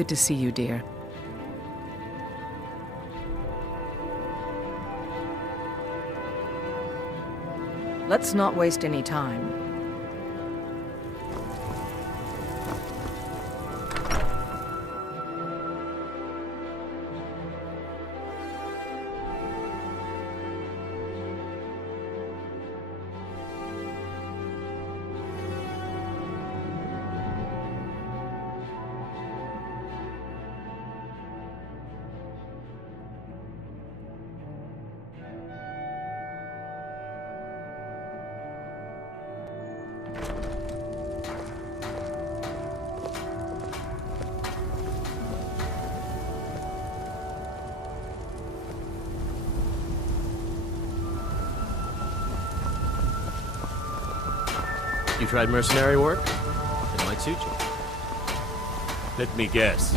good to see you, dear. Let's not waste any time. You tried mercenary work? It might suit you. Let me guess.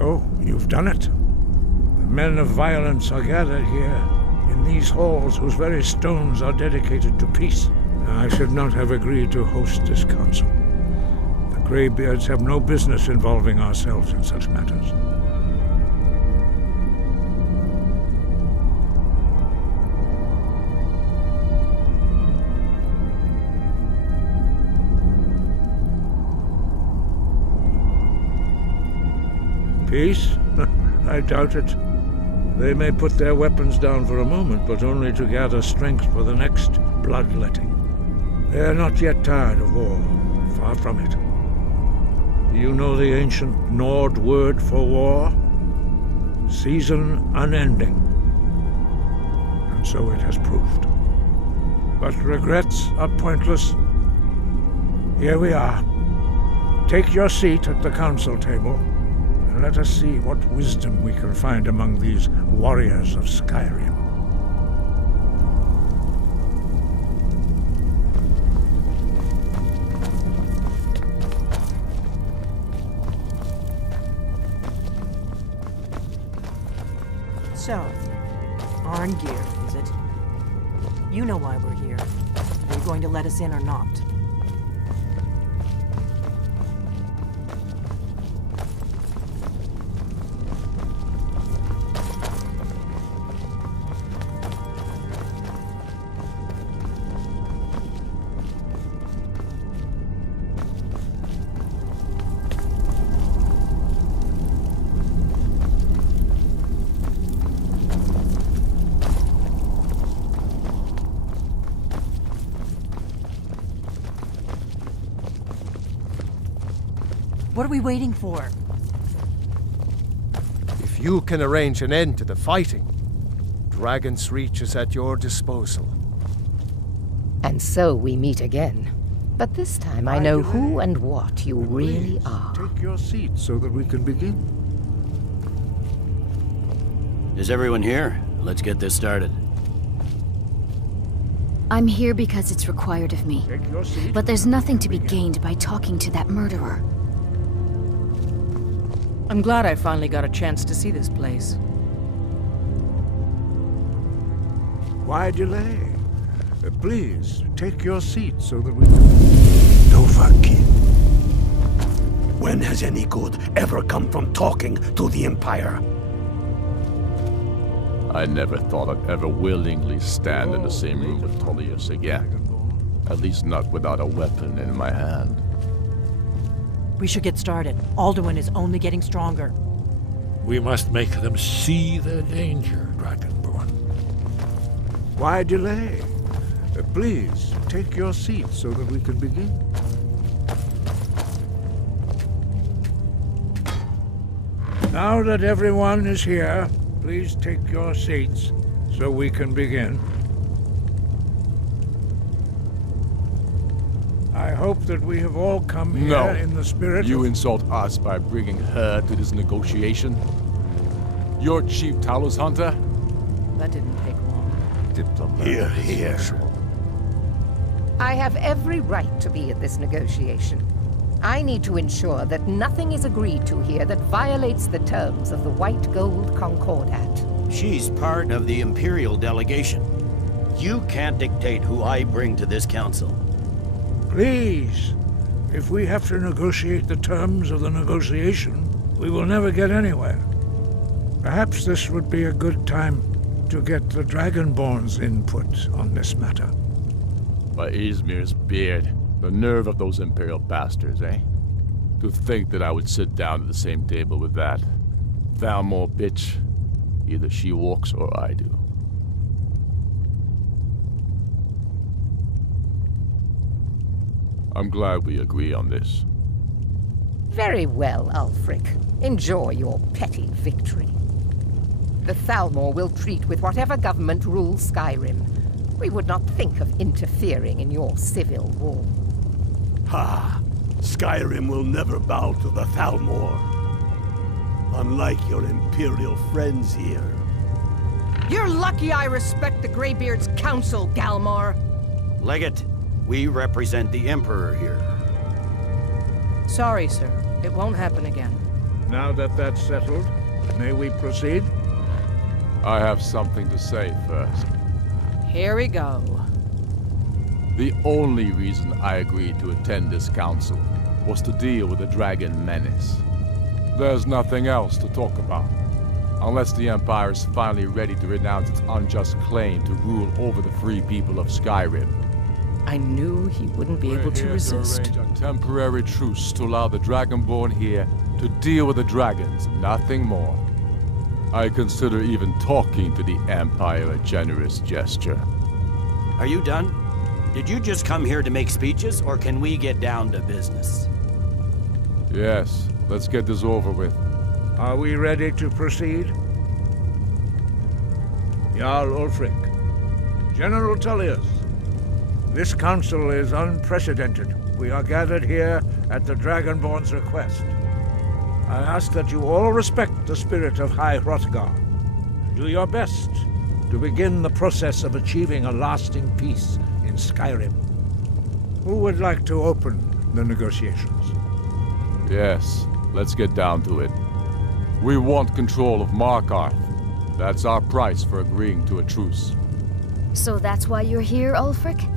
So, you've done it. The men of violence are gathered here, in these halls whose very stones are dedicated to peace. I should not have agreed to host this council. The Greybeards have no business involving ourselves in such matters. Peace? I doubt it. They may put their weapons down for a moment, but only to gather strength for the next bloodletting. They are not yet tired of war. Far from it. Do you know the ancient Nord word for war? Season unending. And so it has proved. But regrets are pointless. Here we are. Take your seat at the council table. Let us see what wisdom we can find among these warriors of Skyrim. So, Arngeir, is it? You know why we're here. Are you going to let us in or not? What are we waiting for? If you can arrange an end to the fighting, Dragon's Reach is at your disposal. And so we meet again. But this time I know who and what you really are. Take your seat so that we can begin. Is everyone here? Let's get this started. I'm here because it's required of me. Take your seat. But there's nothing to be gained by talking to that murderer. I'm glad I finally got a chance to see this place. Why delay? Please, take your seat so that we can... Nova Kid. When has any good ever come from talking to the Empire? I never thought I'd ever willingly stand in the same room with Tullius again. At least not without a weapon in my hand. We should get started. Alduin is only getting stronger. We must make them see the danger, Dragonborn. Why delay? Please, take your seat so that we can begin. Now that everyone is here, please take your seats so we can begin. I hope that we have all come here in the spirit You of... insult us by bringing her to this negotiation? You're Chief Talos Hunter? That didn't take long. Here, here. I have every right to be at this negotiation. I need to ensure that nothing is agreed to here that violates the terms of the White Gold Concordat. She's part of the Imperial delegation. You can't dictate who I bring to this council. Please, if we have to negotiate the terms of the negotiation, we will never get anywhere. Perhaps this would be a good time to get the Dragonborn's input on this matter. By Izmir's beard. The nerve of those Imperial bastards, eh? To think that I would sit down at the same table with that. Thalmor bitch. Either she walks or I do. I'm glad we agree on this. Very well, Ulfric. Enjoy your petty victory. The Thalmor will treat with whatever government rules Skyrim. We would not think of interfering in your civil war. Ha! Skyrim will never bow to the Thalmor. Unlike your Imperial friends here. You're lucky I respect the Greybeard's counsel, Galmar. Legate, we represent the Emperor here. Sorry, sir. It won't happen again. Now that that's settled, may we proceed? I have something to say first. Here we go. The only reason I agreed to attend this council was to deal with the dragon menace. There's nothing else to talk about. Unless the Empire is finally ready to renounce its unjust claim to rule over the free people of Skyrim. I knew he wouldn't be able to resist. To arrange a temporary truce to allow the Dragonborn here to deal with the dragons, nothing more. I consider even talking to the Empire a generous gesture. Are you done? Did you just come here to make speeches, or can we get down to business? Yes, let's get this over with. Are we ready to proceed? Jarl Ulfric, General Tullius, this council is unprecedented. We are gathered here at the Dragonborn's request. I ask that you all respect the spirit of High Hrothgar. Do your best to begin the process of achieving a lasting peace in Skyrim. Who would like to open the negotiations? Yes, let's get down to it. We want control of Markarth. That's our price for agreeing to a truce. So that's why you're here, Ulfric?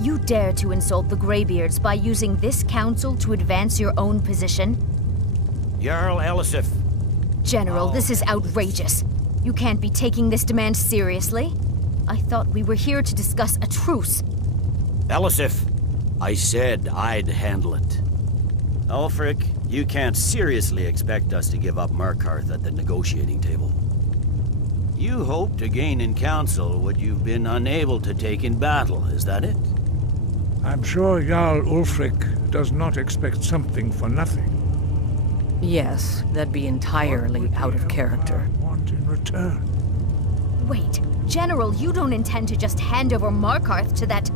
You dare to insult the Greybeards by using this council to advance your own position? Jarl Elisif. General, this is outrageous. You can't be taking this demand seriously. I thought we were here to discuss a truce. Elisif, I said I'd handle it. Ulfric, you can't seriously expect us to give up Markarth at the negotiating table. You hope to gain in council what you've been unable to take in battle, is that it? I'm sure Jarl Ulfric does not expect something for nothing. Yes, that'd be entirely out of character. Want in return? Wait, General, you don't intend to just hand over Markarth to that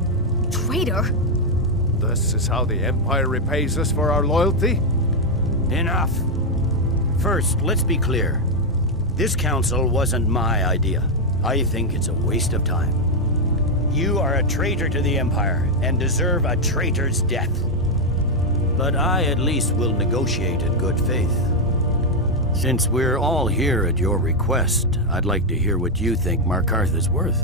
traitor? This is how the Empire repays us for our loyalty? Enough. First, let's be clear. This council wasn't my idea. I think it's a waste of time. You are a traitor to the Empire and deserve a traitor's death. But I at least will negotiate in good faith. Since we're all here at your request, I'd like to hear what you think Markarth is worth.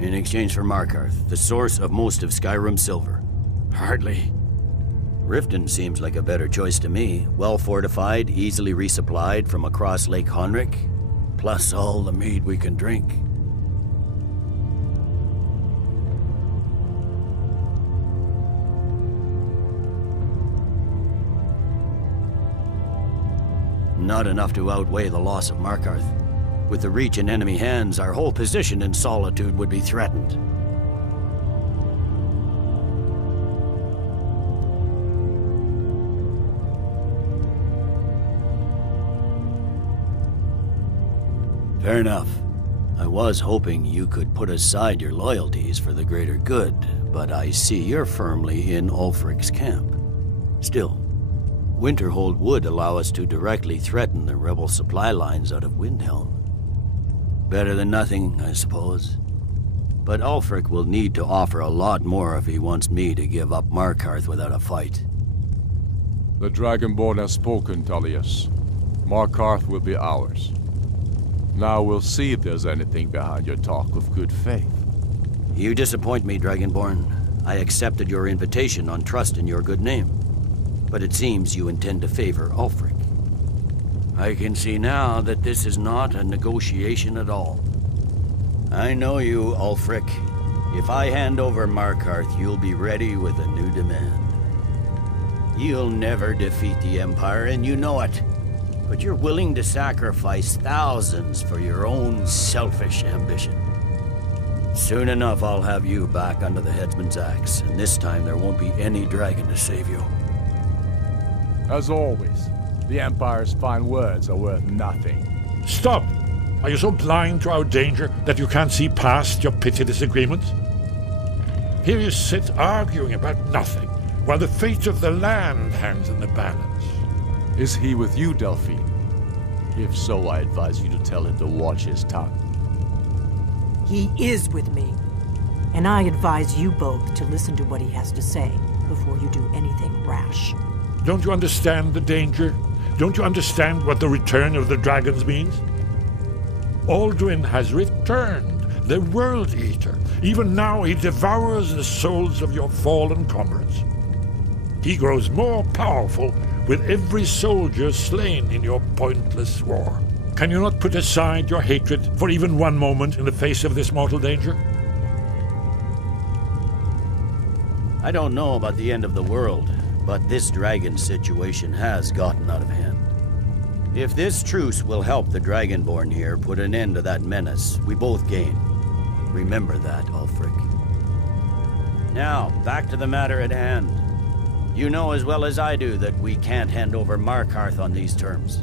In exchange for Markarth, the source of most of Skyrim's silver. Hardly. Riften seems like a better choice to me. Well fortified, easily resupplied from across Lake Honrick, plus all the mead we can drink. Not enough to outweigh the loss of Markarth. With the Reach in enemy hands, our whole position in Solitude would be threatened. Fair enough. I was hoping you could put aside your loyalties for the greater good, but I see you're firmly in Ulfric's camp. Still, Winterhold would allow us to directly threaten the rebel supply lines out of Windhelm. Better than nothing, I suppose. But Ulfric will need to offer a lot more if he wants me to give up Markarth without a fight. The Dragonborn has spoken, Tullius. Markarth will be ours. Now we'll see if there's anything behind your talk of good faith. You disappoint me, Dragonborn. I accepted your invitation on trust in your good name. But it seems you intend to favor Ulfric. I can see now that this is not a negotiation at all. I know you, Ulfric. If I hand over Markarth, you'll be ready with a new demand. You'll never defeat the Empire, and you know it. But you're willing to sacrifice thousands for your own selfish ambition. Soon enough, I'll have you back under the headsman's axe, and this time there won't be any dragon to save you. As always, the Empire's fine words are worth nothing. Stop! Are you so blind to our danger that you can't see past your petty disagreements? Here you sit arguing about nothing, while the fate of the land hangs in the balance. Is he with you, Delphine? If so, I advise you to tell him to watch his tongue. He is with me. And I advise you both to listen to what he has to say before you do anything rash. Don't you understand the danger? Don't you understand what the return of the dragons means? Alduin has returned, the World Eater. Even now he devours the souls of your fallen comrades. He grows more powerful with every soldier slain in your pointless war. Can you not put aside your hatred for even one moment in the face of this mortal danger? I don't know about the end of the world, but this dragon situation has gotten out of hand. If this truce will help the Dragonborn here put an end to that menace, we both gain. Remember that, Ulfric. Now, back to the matter at hand. You know as well as I do that we can't hand over Markarth on these terms.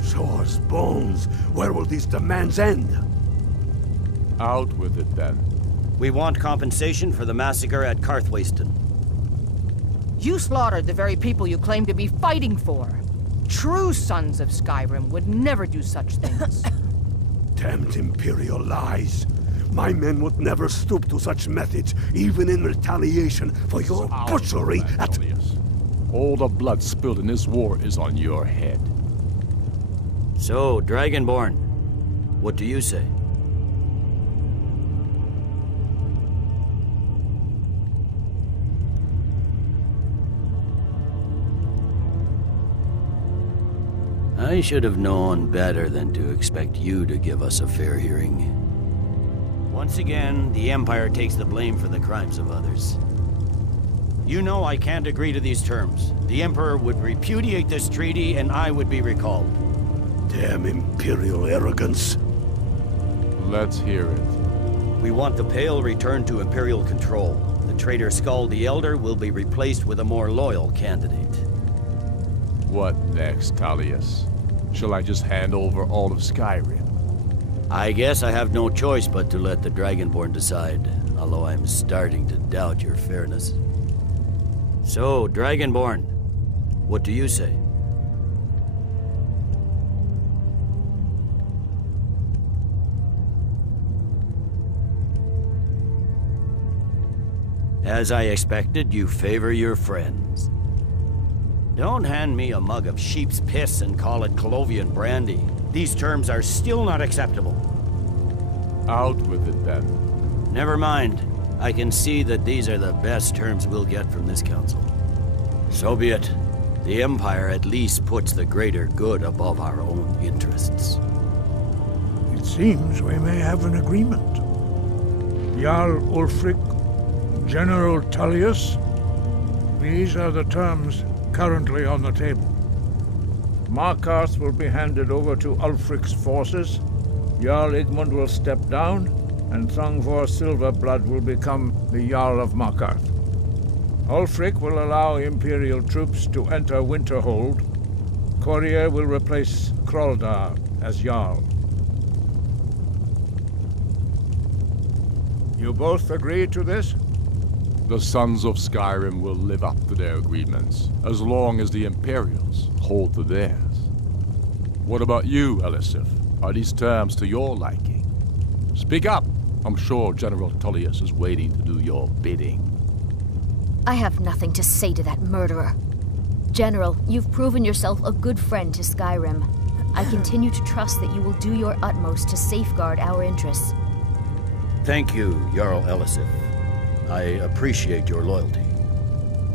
Sore's bones. Where will these demands end? Out with it, then. We want compensation for the massacre at Karthwasten. You slaughtered the very people you claim to be fighting for. True sons of Skyrim would never do such things. Damned Imperial lies. My men would never stoop to such methods, even in retaliation for your butchery at... All the blood spilled in this war is on your head. So, Dragonborn, what do you say? I should have known better than to expect you to give us a fair hearing. Once again, the Empire takes the blame for the crimes of others. You know I can't agree to these terms. The Emperor would repudiate this treaty, and I would be recalled. Damn Imperial arrogance. Let's hear it. We want the Pale returned to Imperial control. The traitor Skull the Elder will be replaced with a more loyal candidate. What next, Tullius? Shall I just hand over all of Skyrim? I guess I have no choice but to let the Dragonborn decide, although I'm starting to doubt your fairness. So, Dragonborn, what do you say? As I expected, you favor your friends. Don't hand me a mug of sheep's piss and call it Colovian brandy. These terms are still not acceptable. Out with it, then. Never mind. I can see that these are the best terms we'll get from this council. So be it. The Empire at least puts the greater good above our own interests. It seems we may have an agreement. Jarl Ulfric, General Tullius, these are the terms currently on the table. Markarth will be handed over to Ulfric's forces, Jarl Igmund will step down, and Thongvor Silverblood will become the Jarl of Markarth. Ulfric will allow Imperial troops to enter Winterhold. Courier will replace Kroldar as Jarl. You both agree to this? The Sons of Skyrim will live up to their agreements, as long as the Imperials hold to theirs. What about you, Elisif? Are these terms to your liking? Speak up! I'm sure General Tullius is waiting to do your bidding. I have nothing to say to that murderer. General, you've proven yourself a good friend to Skyrim. I continue to trust that you will do your utmost to safeguard our interests. Thank you, Jarl Elisif. I appreciate your loyalty.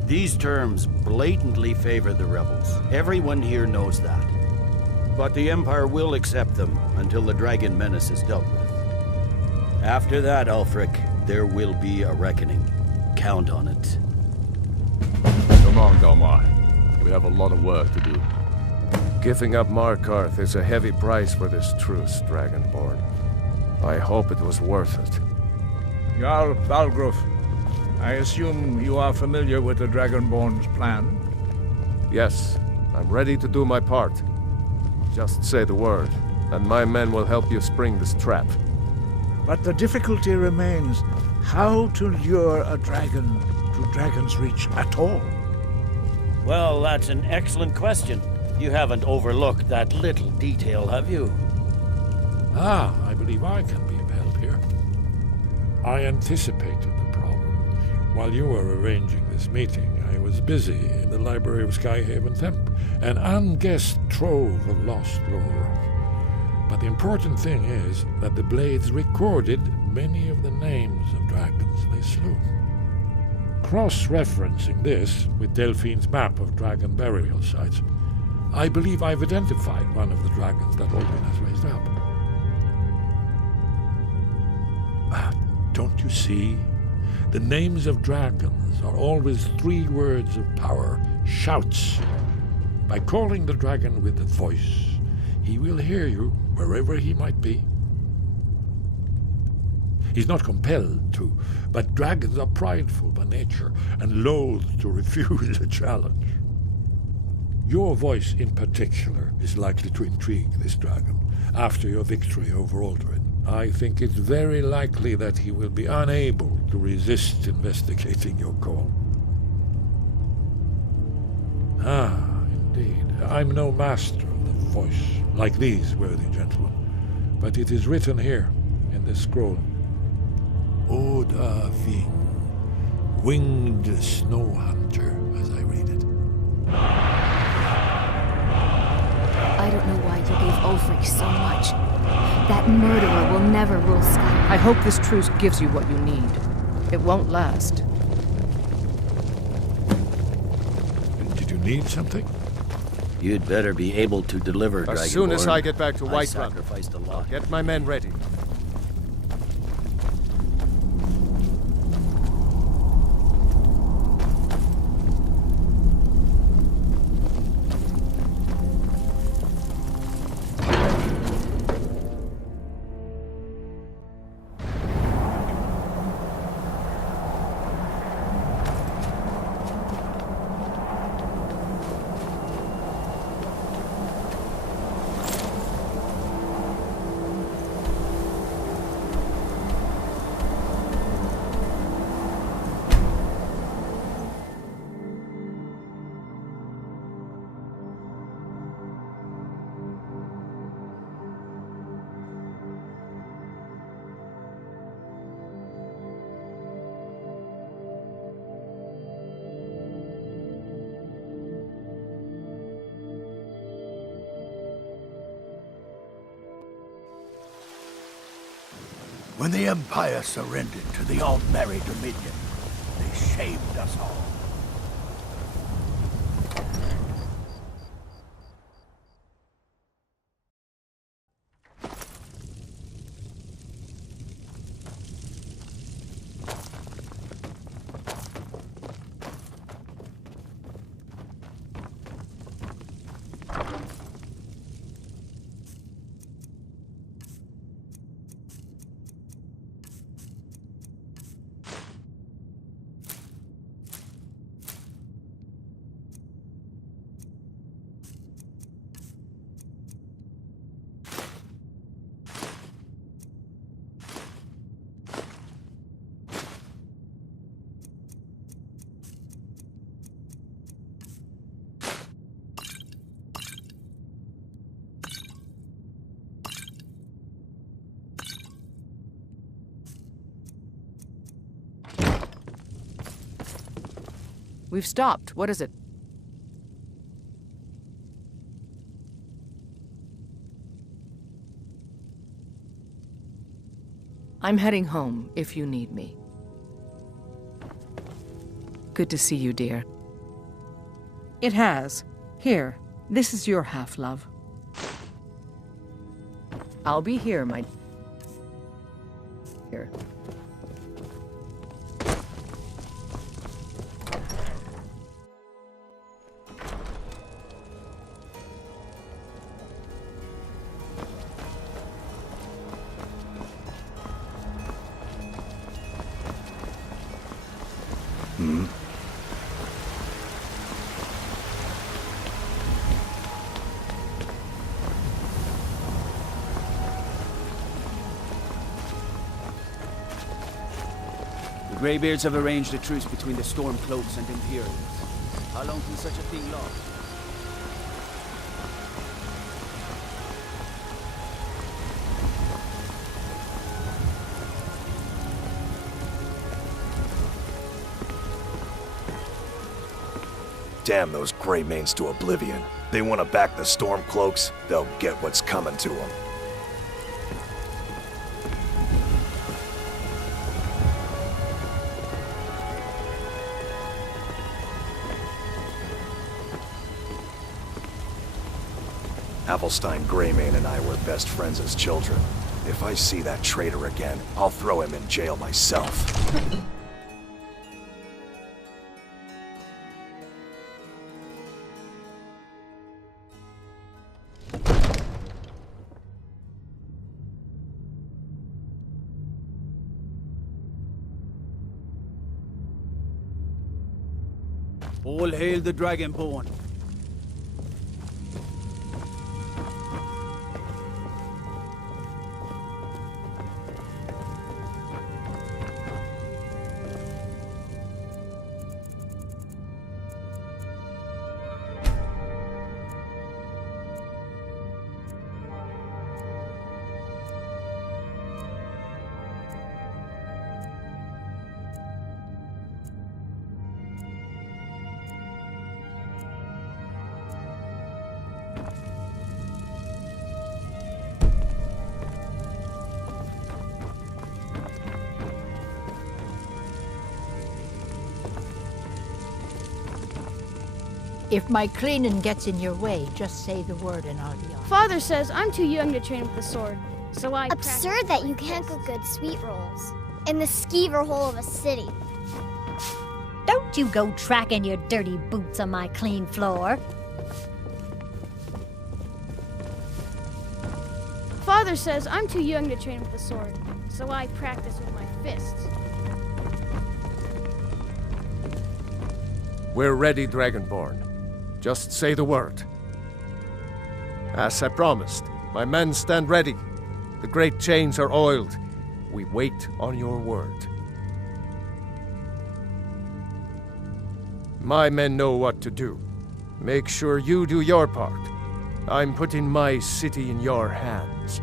These terms blatantly favor the rebels. Everyone here knows that. But the Empire will accept them until the Dragon Menace is dealt with. After that, Ulfric, there will be a reckoning. Count on it. Come on, Galmar. We have a lot of work to do. Giving up Markarth is a heavy price for this truce, Dragonborn. I hope it was worth it. Jarl Balgruuf, I assume you are familiar with the Dragonborn's plan? Yes, I'm ready to do my part. Just say the word, and my men will help you spring this trap. But the difficulty remains how to lure a dragon to Dragon's Reach at all. Well, that's an excellent question. You haven't overlooked that little detail, have you? I believe I can be of help here. I anticipated the problem. While you were arranging this meeting, I was busy in the library of Skyhaven Temp, an unguessed trove of lost lore. But the important thing is that the Blades recorded many of the names of dragons they slew. Cross-referencing this with Delphine's map of dragon burial sites, I believe I've identified one of the dragons that Odin has raised up. Don't you see? The names of dragons are always 3 words of power, shouts. By calling the dragon with a voice, he will hear you wherever he might be. He's not compelled to, but dragons are prideful by nature and loath to refuse a challenge. Your voice in particular is likely to intrigue this dragon after your victory over Aldrin. I think it's very likely that he will be unable to resist investigating your call. Indeed. I'm no master of the voice, like these worthy gentlemen, but it is written here in this scroll. Oda Ving, winged snow hunter, as I read it. I don't know why you gave Ulfric so much. That murderer will never rule Skyrim. I hope this truce gives you what you need. It won't last. Did you need something? You'd better be able to deliver, Dragonborn. As soon as I get back to Whiterun, I sacrificed a lot. Get my men ready. When the Empire surrendered to the Altmerry Dominion, they shamed us all. We've stopped. What is it? I'm heading home, if you need me. Good to see you, dear. It has. Here, this is your half, love. I'll be here, my... Here. The Greybeards have arranged a truce between the Stormcloaks and Imperials. How long can such a thing last? Damn those Greymanes to oblivion. They want to back the Stormcloaks, they'll get what's coming to them. Avelstein Greymane and I were best friends as children. If I see that traitor again, I'll throw him in jail myself. All hail the Dragonborn. If my cleaning gets in your way, just say the word and I'll be on. Father says I'm too young to train with the sword, so I Absurd that you can't cook good sweet rolls in the skeever hole of a city. Don't you go tracking your dirty boots on my clean floor. Father says I'm too young to train with the sword, so I practice with my fists. We're ready, Dragonborn. Just say the word. As I promised, my men stand ready. The great chains are oiled. We wait on your word. My men know what to do. Make sure you do your part. I'm putting my city in your hands.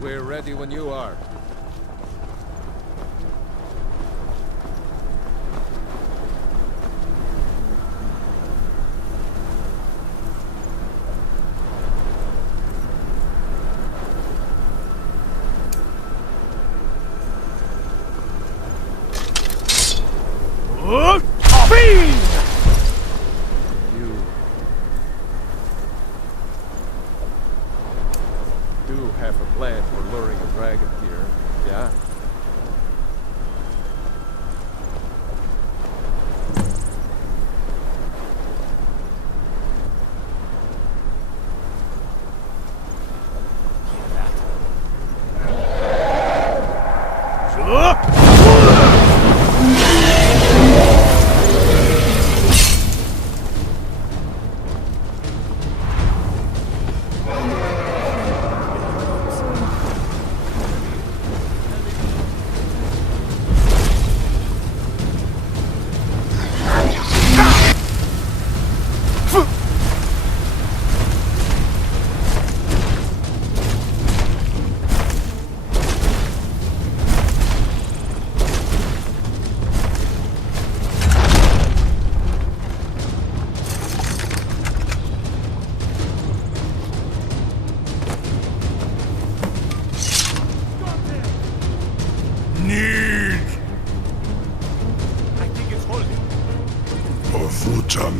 We're ready when you are. Have a plan for luring a dragon here, yeah?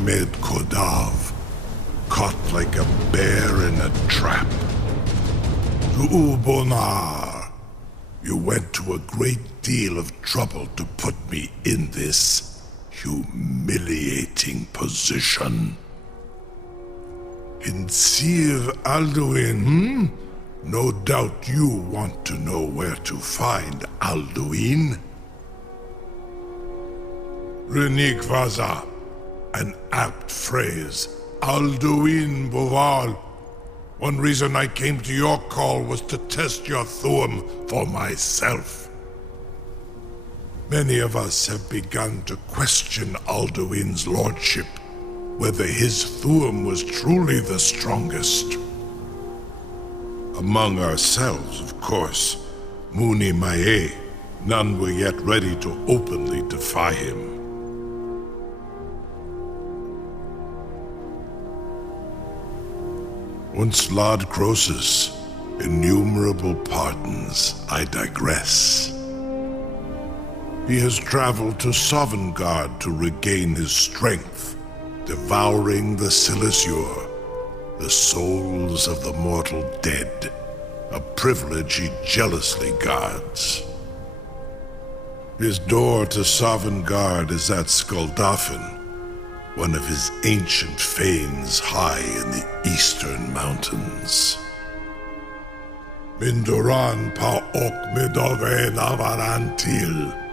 Med Kodav, caught like a bear in a trap. To Ubonar, you went to a great deal of trouble to put me in this humiliating position. In Sir Alduin, No doubt you want to know where to find Alduin. Renikvaza, an apt phrase. Alduin Boval. One reason I came to your call was to test your Thuum for myself. Many of us have begun to question Alduin's lordship, whether his Thuum was truly the strongest. Among ourselves, of course, Muni Mae, none were yet ready to openly defy him. Once Lord Croesus, innumerable pardons, I digress. He has traveled to Sovngarde to regain his strength, devouring the Silesure, the souls of the mortal dead, a privilege he jealously guards. His door to Sovngarde is at Skuldafn, one of his ancient fanes high in the eastern mountains. Mindoran pa ok midove navarantil.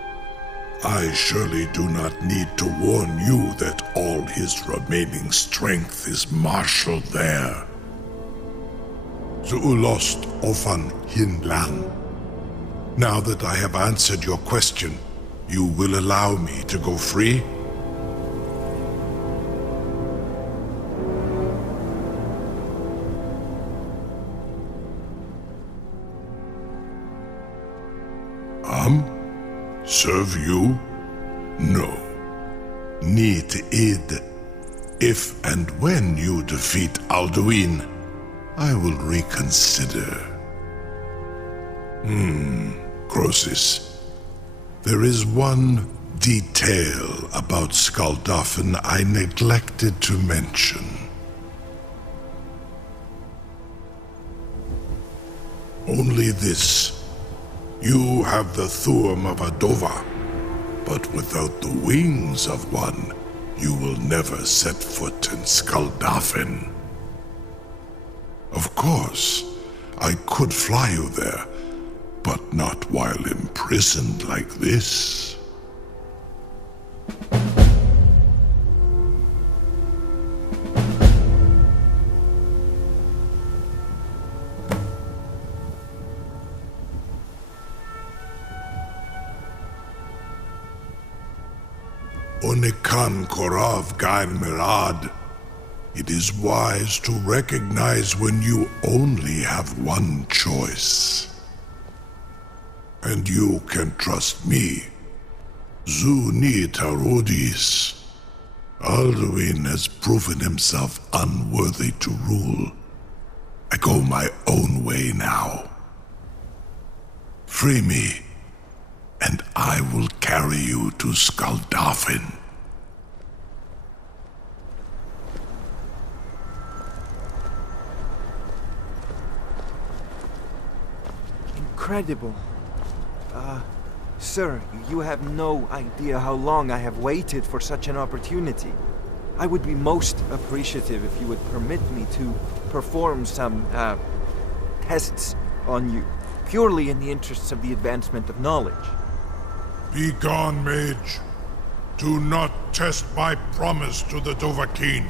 I surely do not need to warn you that all his remaining strength is marshaled there. Zuulost ofan hinlan. Now that I have answered your question, you will allow me to go free? Serve you? No. Need id. If and when you defeat Alduin, I will reconsider. Croesus. There is one detail about Skuldafn I neglected to mention. Only this. You have the Thuum of a Dova, but without the wings of one, you will never set foot in Skuldafn. Of course, I could fly you there, but not while imprisoned like this. Onikan Korav Gain Mirad. It is wise to recognize when you only have one choice. And you can trust me. Zuni Tarodis. Alduin has proven himself unworthy to rule. I go my own way now. Free me, and I will carry you to Skaldafin. Incredible. Sir, you have no idea how long I have waited for such an opportunity. I would be most appreciative if you would permit me to perform some, tests on you, purely in the interests of the advancement of knowledge. Be gone, mage. Do not test my promise to the Dovahkiin.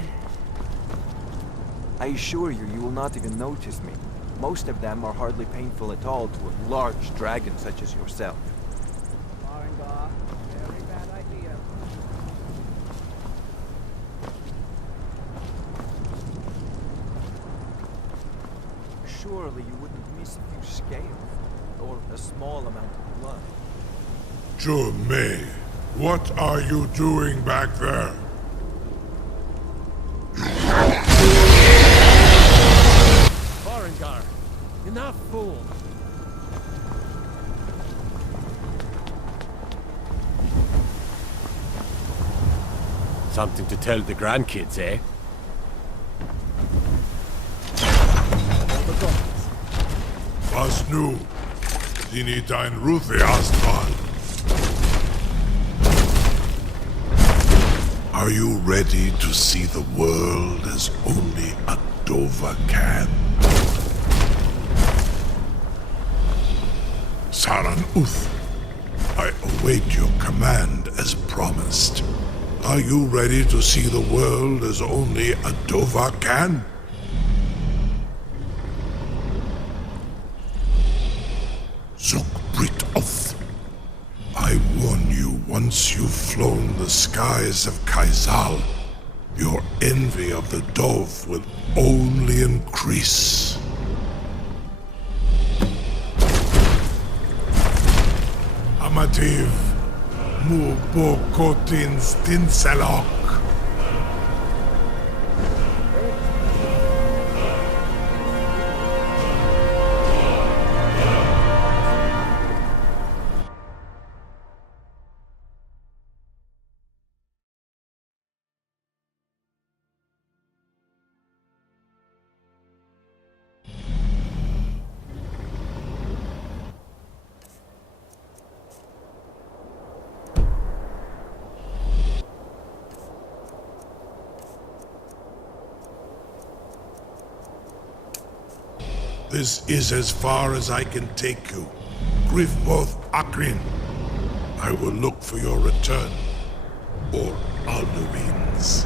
I assure you, you will not even notice me. Most of them are hardly painful at all to a large dragon such as yourself. Very bad idea. Surely you wouldn't miss a few scales, or a small amount of blood. May, what are you doing back there? Farengar, enough, fool! Something to tell the grandkids, eh? Was nu, dini dein Ruthi Astral. Are you ready to see the world as only a Dova can? Saran Uth, I await your command as promised. Are you ready to see the world as only a Dova can? Zukbrit Oth, I warn you, once you've flown the skies of Kaizal, your envy of the Dove will only increase. Amativ, Mubokotin Stinselok. This is as far as I can take you. Grifboth Akrin. I will look for your return. Or Alduin's.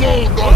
fall,